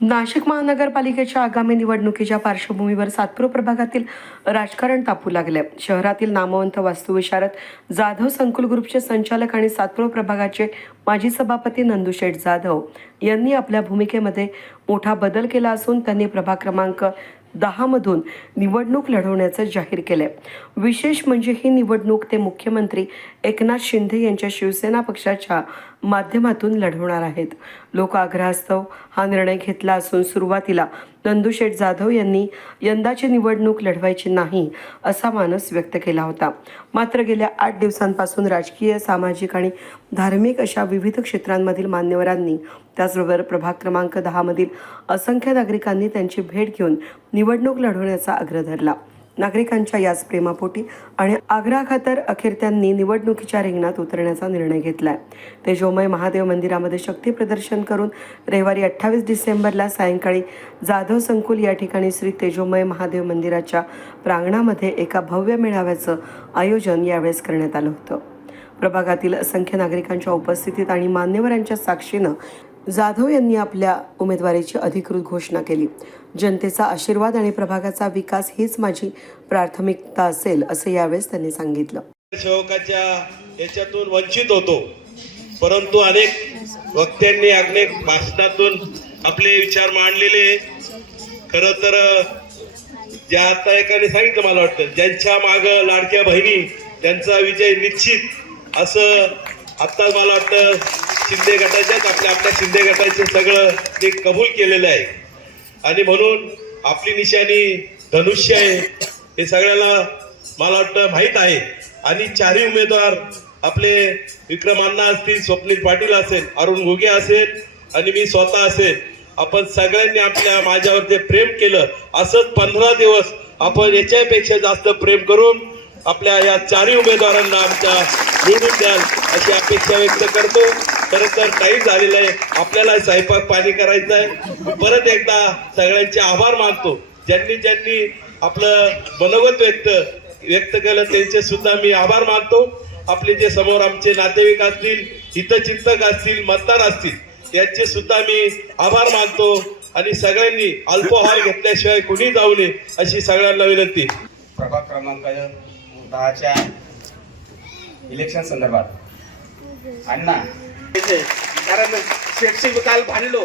नाशिक महानगरपालिकेच्या आगामी निवडणुकीच्या पार्श्वभूमीवर सातपूर प्रभागातील राजकारण तापू लागले शहरातील नामवंत वास्तुविशारद जाधव संकुल ग्रुपचे संचालक आणि सातपूर प्रभागाचे माजी सभापती नंदुशेठ जाधव यांनी आपल्या भूमिकेमध्ये मोठा बदल केला असून त्यांनी प्रभाग क्रमांक दहामधून निवडणूक लढवण्याचं जाहीर केले विशेष म्हणजे ही निवडणूक ते मुख्यमंत्री एकनाथ शिंदे यांच्या शिवसेना पक्षाच्या माध्यमातून लढवणार आहेत. लोक आग्रहास्तव हा निर्णय घेतला असून सुरुवातीला नंदुशेठ जाधव यांनी यंदाची निवडणूक लढवायची नाही असा मानस व्यक्त केला होता. मात्र गेल्या आठ दिवसांपासून राजकीय सामाजिक आणि धार्मिक अशा विविध क्षेत्रांमधील मान्यवरांनी त्याचबरोबर प्रभाग क्रमांक दहामधील असंख्य नागरिकांनी त्यांची भेट घेऊन निवडणूक लढवण्याचा आग्रह धरला. नागरिकांच्या याच प्रेमापोटी आणि आग्रहाखातर अखेर त्यांनी निवडणुकीच्या रिंगणात उतरण्याचा निर्णय घेतलाय. तेजोमय महादेव मंदिरामध्ये शक्ती प्रदर्शन करून रविवारी अठ्ठावीस डिसेंबरला सायंकाळी जाधव संकुल या ठिकाणी श्री तेजोमय महादेव मंदिराच्या प्रांगणामध्ये एका भव्य मेळाव्याचं आयोजन यावेळेस करण्यात आलं होतं. प्रभागातील असंख्य नागरिकांच्या उपस्थितीत आणि मान्यवरांच्या साक्षीनं जाधव यांनी आपल्या उमेदवारीची अधिकृत घोषणा केली. जनतेचा आशीर्वाद आणि प्रभागाचा विकास हीच माझी प्राथमिकता असेल असं यावेळेस त्यांनी सांगितलं. सेवकाच्या याच्यातून वंचित होतो. परंतु अनेक वक्त्यांनी अनेक भाषणातून आपले विचार मांडलेले. खर तर ज्या आता एकाने सांगितलं मला वाटतं ज्यांच्या माग लाडक्या बहिणी त्यांचा विजय निश्चित असं आता मला वाटतं शिंदे गटाच्याच आपल्या आपल्या शिंदे गटाचे सगळं ते कबूल केलेलं आहे. आणि म्हणून आपली निशाणी धनुष्य आहे. हे सगळ्याला मला वाटतं माहीत आहे. आणि चारही उमेदवार आपले विक्रम अण्णा असतील स्वप्नील पाटील असेल अरुण घुगे असेल आणि मी स्वतः असेल. आपण सगळ्यांनी आपल्या माझ्यावर जे प्रेम केलं. असंच पंधरा दिवस आपण याच्यापेक्षा जास्त प्रेम करून आपल्या या चारही उमेदवारांना आमच्या निवडून द्याल अशी अपेक्षा व्यक्त करतो. खरं तर काही झालेलं आहे. आपल्याला स्वयंपाक पाणी करायचं आहे. परत एकदा सगळ्यांचे आभार मानतो. ज्यांनी ज्यांनी आपलं मनोगत व्यक्त व्यक्त केलं त्यांचे सुद्धा मी आभार मानतो. आपले जे समोर आमचे नातेवाईक असतील हितचिंतक असतील मतदार असतील यांचे सुद्धा मी आभार मानतो. आणि सगळ्यांनी अल्पोहार घेतल्याशिवाय कुणी जाऊ नये अशी सगळ्यांना विनंती. प्रभाग क्रमांक दहाच्या इलेक्शन संदर्भात. अण्णा कारण शेठशी काल भांडलो.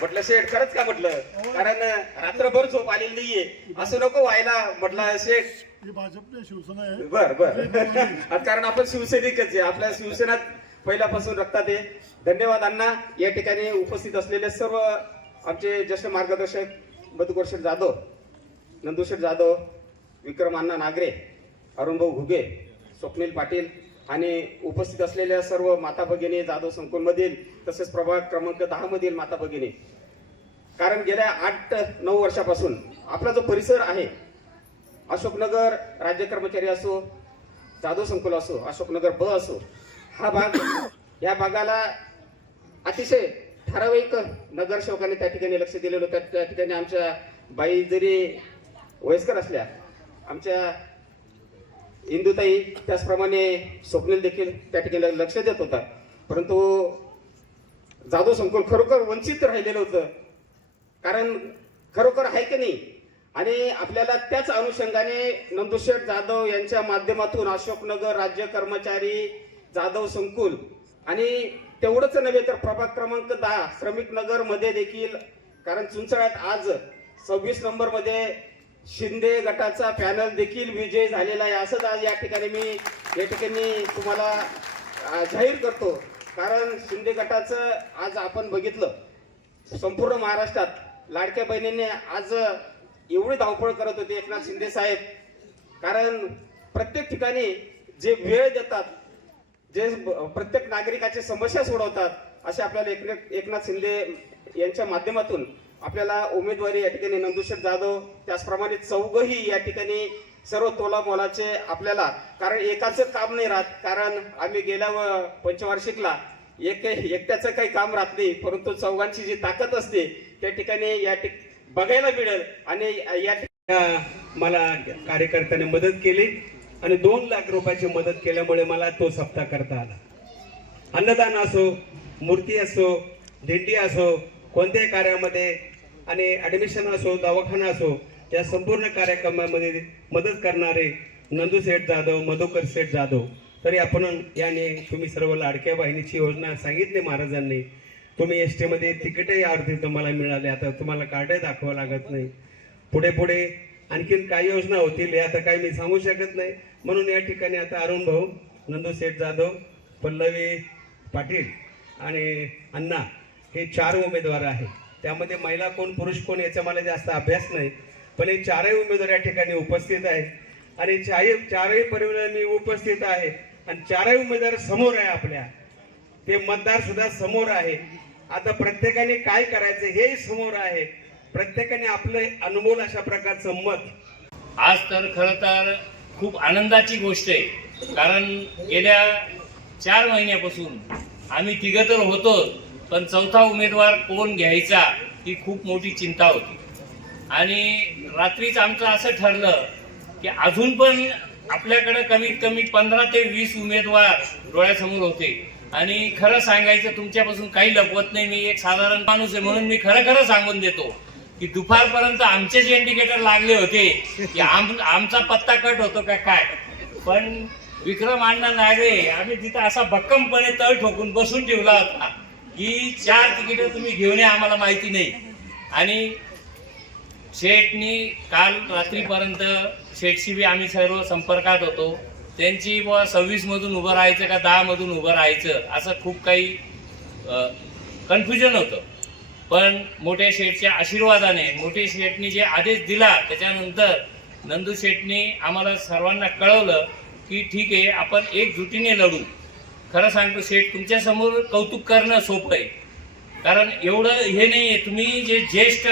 म्हटलं शेठ खरंच का म्हटलं? कारण रात्रभर झोप आलेली नाहीये. असं नको व्हायला म्हटलं शेठ. ही भाजपने शिवसेना आहे. बर बर. कारण आपण शिवसैनिकच आहे. आपल्या शिवसेनात पहिल्यापासून रक्तात आहे. धन्यवाद अण्णा. या ठिकाणी उपस्थित असलेले सर्व आमचे ज्येष्ठ मार्गदर्शक मधुकर शेठ जाधव नंदुशेठ जाधव विक्रम अण्णा नागरे अरुणभाऊ घुगे स्वप्नील पाटील आणि उपस्थित असलेल्या सर्व माता भगिनी जाधव संकुलमधील तसेच प्रभाग क्रमांक दहा मधील माता भगिनी. कारण गेल्या आठ नऊ वर्षापासून आपला जो परिसर आहे अशोकनगर राज्य कर्मचारी असो जाधव संकुल असो अशोकनगर ब असो हा भाग या भागाला अतिशय ठराविक नगरसेवकांनी त्या ठिकाणी लक्ष दिलेलं होतं. त्या ठिकाणी आमच्या बाई जरी वयस्कर असल्या आमच्या इंदुताई त्याचप्रमाणे स्वप्नील देखील त्या ठिकाणी लक्ष देत होता. परंतु जाधव संकुल खरोखर वंचित राहिलेलं होतं. कारण खरोखर आहे की नाही? आणि आपल्याला त्याच अनुषंगाने नंदुशेठ जाधव यांच्या माध्यमातून अशोकनगर राज्य कर्मचारी जाधव संकुल आणि तेवढंच नव्हे तर प्रभाग क्रमांक दहा श्रमिक नगरमध्ये देखील कारण चुंचळ्यात आज सव्वीस नंबरमध्ये शिंदे गटाचा पॅनल देखील विजय झालेला आहे. असंच आज या ठिकाणी मी या ठिकाणी तुम्हाला जाहीर करतो. कारण शिंदे गटाचं आज आपण बघितलं संपूर्ण महाराष्ट्रात लाडक्या बहिणींनी आज एवढी धावपळ करत होते एकनाथ शिंदे साहेब. कारण प्रत्येक ठिकाणी जे वेळ देतात जे प्रत्येक नागरिकाची समस्या सोडवतात असे आपल्याला एकनाथ एकनाथ शिंदे यांच्या माध्यमातून आपल्याला उमेदवारी या ठिकाणी नंदुशेठ जाधव त्याचप्रमाणे चौघही या ठिकाणी सर्व तोलामोलाचे आपल्याला कारण एकाच काम नाही राहत कारण आम्ही गेल्या पंचवार्षिकला एक एकट्याचं काही काम राहत नाही परंतु चौघांची जी ताकद असते त्या ठिकाणी या ठिक बघायला मिळेल. आणि या ठिकाणी मला कार्यकर्त्याने मदत केली आणि दोन लाख रुपयाची मदत केल्यामुळे मला तो सप्ताह करता आला. अन्नदान असो मूर्ती असो दिंडी असो कोणत्याही कार्यामध्ये आणि ॲडमिशन असो दवाखाना असो या संपूर्ण कार्यक्रमामध्ये मदत करणारे नंदू शेठ जाधव मधुकर शेठ जाधव. तरी आपण याने तुम्ही सर्व लाडक्या बहिणीची योजना सांगितली महाराजांनी. तुम्ही एस टीमध्ये तिकीटही अर्धी तुम्हाला मिळाले. आता तुम्हाला कार्डही दाखवावं लागत नाही. पुढे पुढे आणखीन काही योजना होतील हे आता काही मी सांगू शकत नाही. म्हणून या ठिकाणी आता अरुण भाऊ नंदू शेठ जाधव पल्लवी पाटील आणि अण्णा हे चार उमेदवार आहेत. त्यामध्ये महिला कोण पुरुष कोण याचा मला जास्त अभ्यास नाही. पण हे चारही उमेदवार या ठिकाणी उपस्थित आहेत. आणि चारही चारही परिवार मी उपस्थित आहे. आणि चारही उमेदवार समोर आहे आपल्या. ते मतदार सुद्धा समोर आहे. आता प्रत्येकाने काय करायचं हेही समोर आहे. प्रत्येकाने आपलं अनमोल अशा प्रकारचं मत. आज तर खरं तर खूप आनंदाची गोष्ट आहे. कारण गेल्या चार महिन्यापासून आम्ही तिघं तर होतो पण चौथा उमेदवार कोण घ्यायचा ही खूप मोठी चिंता होती. आणि रात्रीच आमचं असं ठरलं की अजून पण आपल्याकडं कमीत कमी पंधरा ते वीस उमेदवार डोळ्यासमोर होते. आणि खरं सांगायचं तुमच्यापासून काही लपवत नाही. मी एक साधारण माणूस आहे म्हणून मी खरं खरं सांगून देतो की दुपारपर्यंत आमचे जे इंडिकेटर लागले होते की आम आमचा पत्ता कट होतो का काय? पण विक्रम अण्णा नागरे आम्ही तिथं असा भक्कमपणे तळ ठोकून बसून ठेवला होता. की चार तिकीट तुम्ही घेऊन या आम्हाला माहिती नाही. आणि शेठनी काल रात्रीपर्यंत शेठशी बी आम्ही सर्व संपर्कात होतो. त्यांची बुवा सव्वीसमधून उभं राहायचं का दहा मधून उभं राहायचं असं खूप काही कन्फ्युजन होतं. पण मोठ्या शेठच्या आशीर्वादाने मोठे शेठनी जे आदेश दिला त्याच्यानंतर नंदू शेठनी आम्हाला सर्वांना कळवलं की ठीक आहे आपण एकजुटीने लढू. खरं सांगतो शेठ तुमच्यासमोर कौतुक करणं सोपं आहे. कारण एवढं हे नाही आहे तुम्ही जे ज्येष्ठ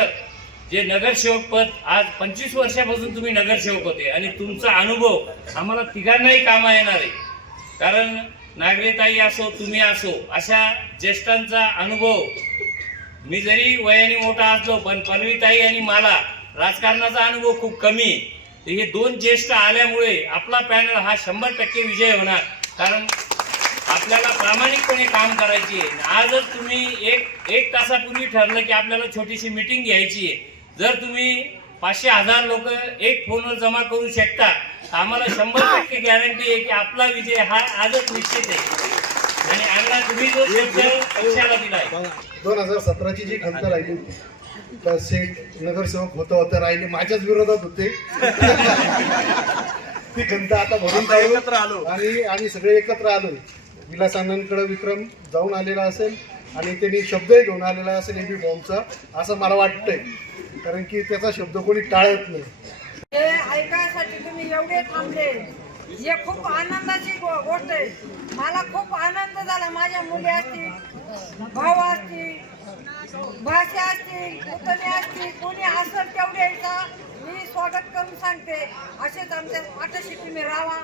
जे नगरसेवक पद आज पंचवीस वर्षापासून तुम्ही नगरसेवक होते आणि तुमचा अनुभव आम्हाला तिघांनाही कामा येणार आहे. कारण नागरेताई असो तुम्ही असो अशा ज्येष्ठांचा अनुभव मी जरी वयाने मोठा असलो पण पल्लवीताई आणि मला राजकारणाचा अनुभव खूप कमी हे दोन ज्येष्ठ आल्यामुळे आपला पॅनल हा शंभर टक्के विजय होणार. कारण आपल्याला प्रामाणिकपणे काम करायची आहे. आजच तुम्ही एक एक तासापूर्वी ठरलं की आपल्याला छोटीशी मिटिंग घ्यायची आहे. जर तुम्ही पाचशे हजार लोक एक फोनवर जमा करू शकता तर आम्हाला शंभर टक्के गॅरंटी आहे की आपला विजय हा आजच निश्चित आहे. आणि अण्णा तुम्ही जो पक्षाला दिलाय. दोन हजार सतराची जी खंत राहिली होती तर सेठ नगरसेवक होतं होतं राहिले माझ्याच विरोधात होते. ती खंत आता भरून काढू आणि आम्ही सगळे एकत्र आलोय विलास आनंदकडं विक्रम जाऊन आलेला असेल आणि त्यांनी शब्दही घेऊन आलेला असेल एबी बॉम्बचा असं मला वाटतंय. कारण की त्याचा शब्द कोणी टाळत नाही. हे ऐकायसाठी तुम्ही एवढे थांबले. हे खूप आनंदाची गो- गोष्ट आहे. मला खूप आनंद झाला. माझ्या मुली असतील भाऊ असतील भाषा असतील पुतणे असतील कोणी असेल तेवढ्याचा मी स्वागत करून सांगते. असेच आमच्या पाठीशी तुम्ही राहा.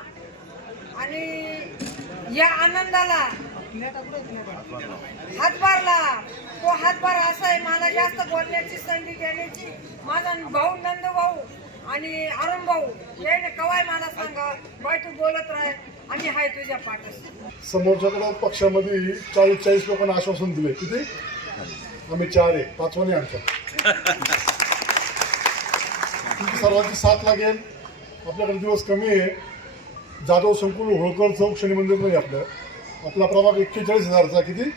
आणि या आनंदाला. हातभारला. तो हातभार असा आहे मला जास्त बोलण्याची संधी देण्याची. माझा भाऊ नंद भाऊ आणि अरुण भाऊ याने कवाय मला सांगा बाय तू बोलत राह आम्ही हाय तुझ्या पाठीशी. समोरच्याकडे पक्षामध्ये चाळीस चाळीस लोकांना आश्वासन दिले किती? आम्ही चार आहे पाचवा नाही आमचा तुमची सर्वांची साथ लागेल. आपल्याकडे दिवस कमी आहे. जाधव संकुल होळकर चौक शनी मंदिर नाही आपलं. आपला प्रभाग एक्केचाळीस हजारचा किती?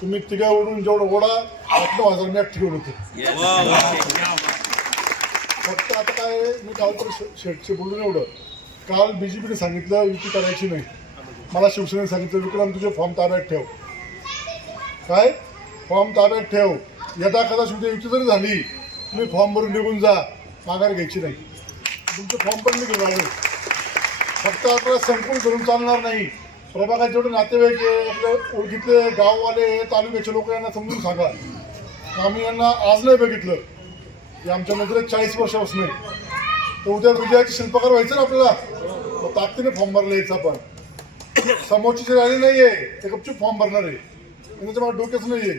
तुम्ही तिघा ओढून जेवढं ओढा आठ नऊ हजार मॅट ठेवून होते फक्त आता काय मी काल तर शे- शेठचे बोलून एवढं. काल बीजेपीने सांगितलं युती करायची नाही. मला शिवसेनेने सांगितलं विक्रम तुझे फॉर्म ताब्यात ठेव. काय? फॉर्म ताब्यात ठेव. यदा कदाच उद्या युती जरी झाली तुम्ही फॉर्म भरून निघून जा. माघार घ्यायची नाही. तुमचे फॉर्म पण मी घेऊन आलो फक्त आपल्याला संपूर्ण धरून चालणार नाही. प्रभागात जेवढे नातेवाईक आपले ओळखीतले गाववाले तालुक्याचे लोक यांना समजून सांगा. आम्ही यांना आज नाही बघितलं. हे आमच्या नजरेत चाळीस वर्षापासून तर उद्या विजयाचे शिल्पकार व्हायचं ना आपल्याला? मग ताकदीने फॉर्म भरला यायचा पण समोरची जे नाही आहे ते गपचूप फॉर्म भरणार आहे. त्याच्या मला डोक्याच नाहीये.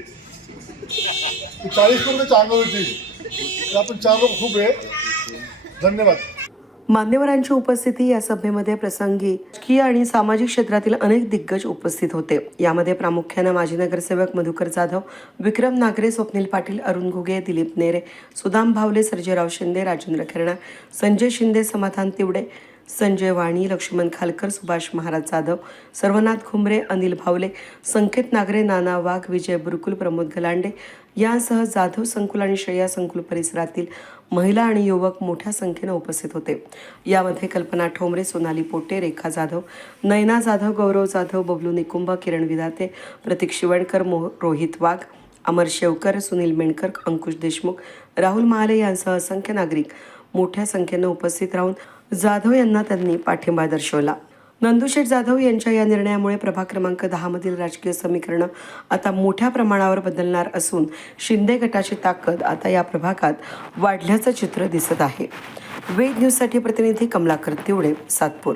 चाळीस करून ते चांगलं होती आपण चार लोक खूप आहे. धन्यवाद. मान्यवरांची उपस्थिती या सभेमध्ये प्रसंगी राजकीय आणि सामाजिक क्षेत्रातील अनेक दिग्गज उपस्थित होते. यामध्ये प्रामुख्याने माजी नगरसेवक मधुकर जाधव विक्रम नागरे स्वप्नील पाटील अरुण घुगे दिलीप नेरे सुदाम भावले सर्जेराव शिंदे राजेंद्र खेरणा संजय शिंदे समाधान तिवडे संजय वाणी लक्ष्मण खालकर सुभाष महाराज जाधव सर्वनाथ खुंबरे अनिल भावले संकेत नागरे नाना वाघ विजय बुरकुल प्रमोद गलांडे यासह जाधव संकुल आणि श्रेया संकुल परिसरातील महिला आणि युवक मोठ्या संख्येनं उपस्थित होते. यामध्ये कल्पना ठोंबरे सोनाली पोटे रेखा जाधव नयना जाधव गौरव जाधव बबलू निकुंभ किरण विधाते प्रतीक शिवणकर मोह रोहित वाघ अमर शेवकर सुनील मेणकर अंकुश देशमुख राहुल महाले यांसह असंख्य नागरिक मोठ्या संख्येनं उपस्थित राहून जाधव यांना त्यांनी पाठिंबा दर्शवला. नंदुशेठ जाधव यांच्या या निर्णयामुळे प्रभाग क्रमांक दहामधील राजकीय समीकरणं आता मोठ्या प्रमाणावर बदलणार असून शिंदे गटाची ताकद आता या प्रभागात वाढल्याचं चित्र दिसत आहे. वेद न्यूजसाठी प्रतिनिधी कमलाकर तिवडे सातपूर.